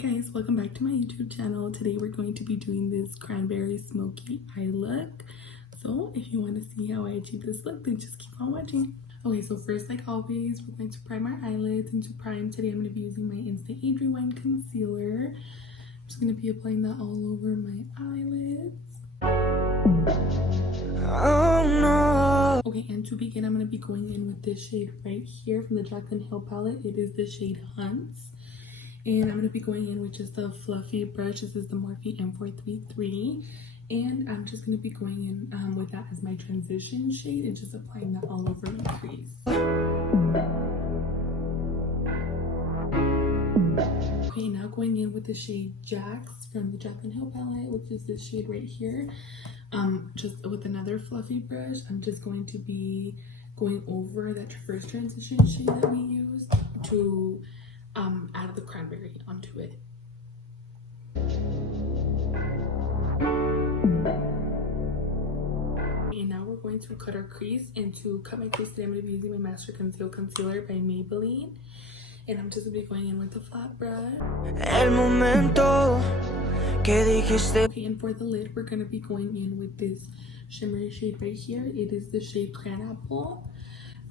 guys, welcome back to my YouTube channel. Today we're going to be doing this Cranberry Smoky eye look. So if you want to see how I achieve this look, then just keep on watching. Okay, so first, like always, we're going to prime our eyelids. And to prime today, I'm going to be using my Instant Age Rewind Concealer. I'm just going to be applying that all over my eyelids. Oh no! Okay, and to begin, I'm going to be going in with this shade right here from the Jaclyn Hill palette. It is the shade Hunts. And I'm going to be going in with just a fluffy brush. This is the Morphe M433. And I'm just going to be going in with that as my transition shade and just applying that all over my crease. Okay, now going in with the shade Jax from the Jaclyn Hill palette, which is this shade right here. Just with another fluffy brush, I'm just going to be going over that first transition shade that we used to add the cranberry onto it. And now we're going to cut our crease, and to cut my crease today I'm going to be using my Master Conceal Concealer by Maybelline, and I'm just going to be going in with the flat brush. Okay, and for the lid we're going to be going in with this shimmery shade right here. It is the shade Cran Apple.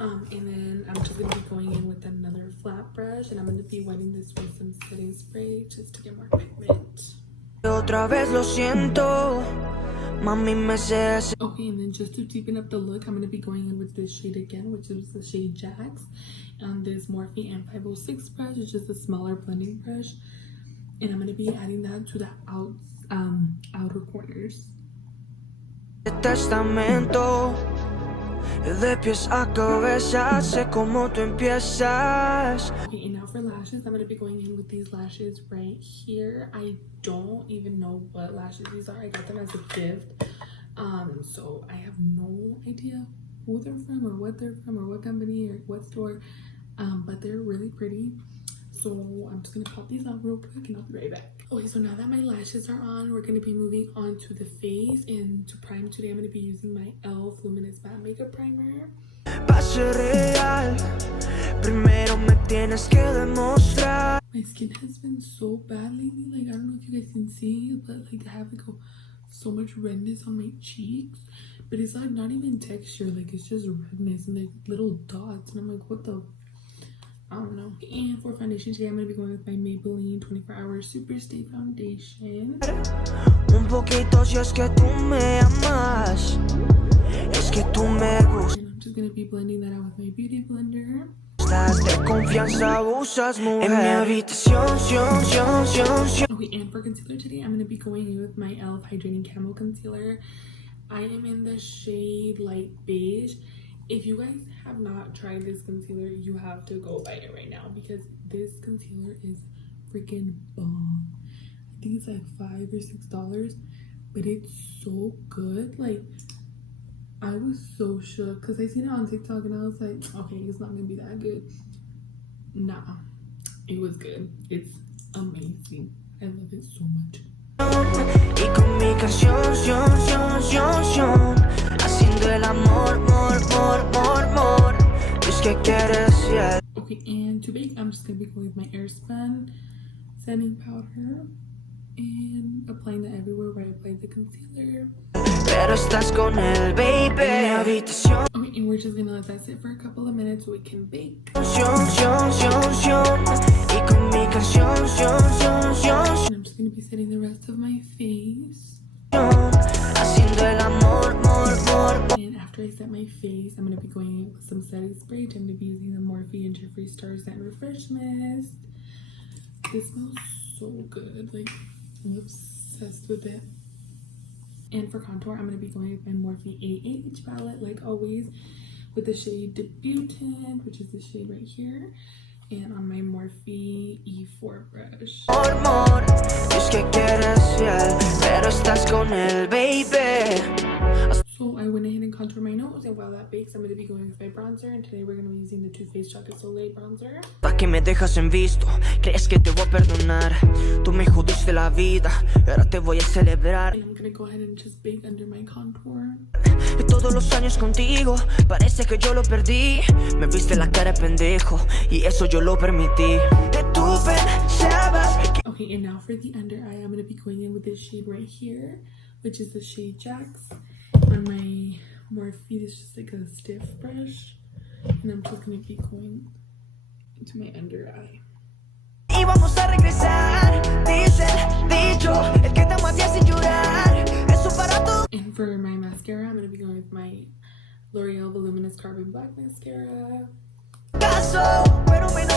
And then I'm just going to be going in with another flat brush, and I'm going to be wetting this with some setting spray just to get more pigment. Okay, and then just to deepen up the look, I'm going to be going in with this shade again, which is the shade Jax. And this Morphe M506 brush is just a smaller blending brush. And I'm going to be adding that to the outer corners. De pies a cabeza, sé cómo tú empiezas. Okay, and now for lashes, I'm going to be going in with these lashes right here. I don't even know what lashes these are. I got them as a gift. So I have no idea who they're from or what they're from or what company or what store. But they're really pretty. So I'm just going to pop these on real quick and I'll be right back. Okay, so now that my lashes are on, we're going to be moving on to the face. And to prime today, I'm going to be using my e.l.f. Luminous Matte Makeup Primer. My skin has been so bad lately. Like, I don't know if you guys can see, but like I have like so much redness on my cheeks. But it's like not even texture. Like, it's just redness and like little dots. And I'm like, what the... I don't know. And for foundation today, I'm going to be going with my Maybelline 24 Hour Super Stay Foundation. And I'm just going to be blending that out with my Beauty Blender. Okay, and for concealer today, I'm going to be going in with my e.l.f. Hydrating Camo Concealer. I am in the shade Light Beige. If you guys have not tried this concealer, you have to go buy it right now because this concealer is freaking bomb. I think it's like $5 or $6, but it's so good. Like, I was so shook because I seen it on TikTok and I was like, okay, it's not gonna be that good. Nah, it was good. It's amazing. I love it so much. Okay, and to bake, I'm just gonna be going with my Airspun setting powder and applying that everywhere where I applied the concealer. Okay, and we're just gonna let that sit for a couple of minutes so we can bake. And I'm just gonna be setting the rest of my face. And after I set my face, I'm going to be going in with some setting spray. I'm going to be using the MorphexJeffree Star Scent Refresh Mist. This smells so good. Like, I'm obsessed with it. And for contour, I'm going to be going with my Morphe AH palette, like always, with the shade Debutant, which is the shade right here. And on my Morphe E4 brush. So I went ahead and contour my nose, and while that bakes, I'm going to be going with my bronzer, and today we're going to be using the Too Faced Chocolate Soleil bronzer. Pa' que me dejas en visto, crees que te voy a perdonar. Tú me jodiste la vida, y ahora te voy a celebrar. And I'm going to go ahead and just bake under my contour. Y todos los años contigo, parece que yo lo perdí. Me viste la cara pendejo, y eso yo lo permití. Que tú pensabas. Okay, and now for the under eye, I'm going to be going in with this shade right here, which is the shade Jax. On my Morphe, it's just like a stiff brush, and I'm just going to be going into my under eye. Y vamos a regresar, dice el dicho, el que te maté sin llorar. Eso para tú. And for my mascara, I'm going to be going with my L'Oreal Luminous Carbon Black Mascara.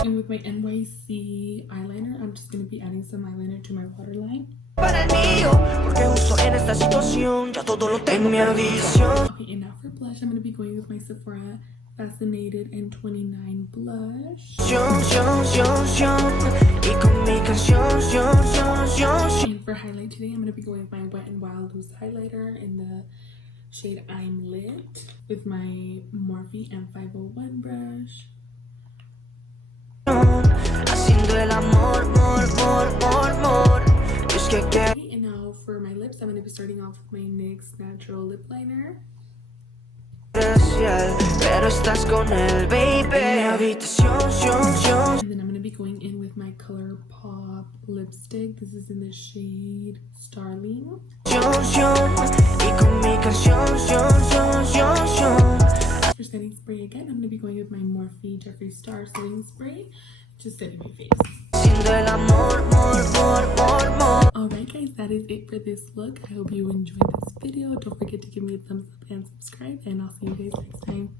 And with my NYC eyeliner, I'm just going to be adding some eyeliner to my waterline. Para el mío, porque justo en esta situación ya todo lo tengo en mi adición. Okay, and now for blush, I'm going to be going with my Sephora Fascinated and 29 blush. Y con mi canción, And for highlight today, I'm going to be going with my WetnWild loose highlighter in the shade I'm Lit with my Morphe M501 brush. Haciendo el amor, mor. Es que Okay, and now for my lips, I'm going to be starting off with my NYX Natural Lip Liner. pero estás con el baby. En mi habitación, And then I'm going to be going in with my ColourPop lipstick. This is in the shade Starling. Y con mi canción, For setting spray again, I'm going to be going with my MorphexJeffree Star Setting Spray. Just setting my face. haciendo el amor, mor. Alright guys, that is it for this look. I hope you enjoyed this video. Don't forget to give me a thumbs up and subscribe, and I'll see you guys next time.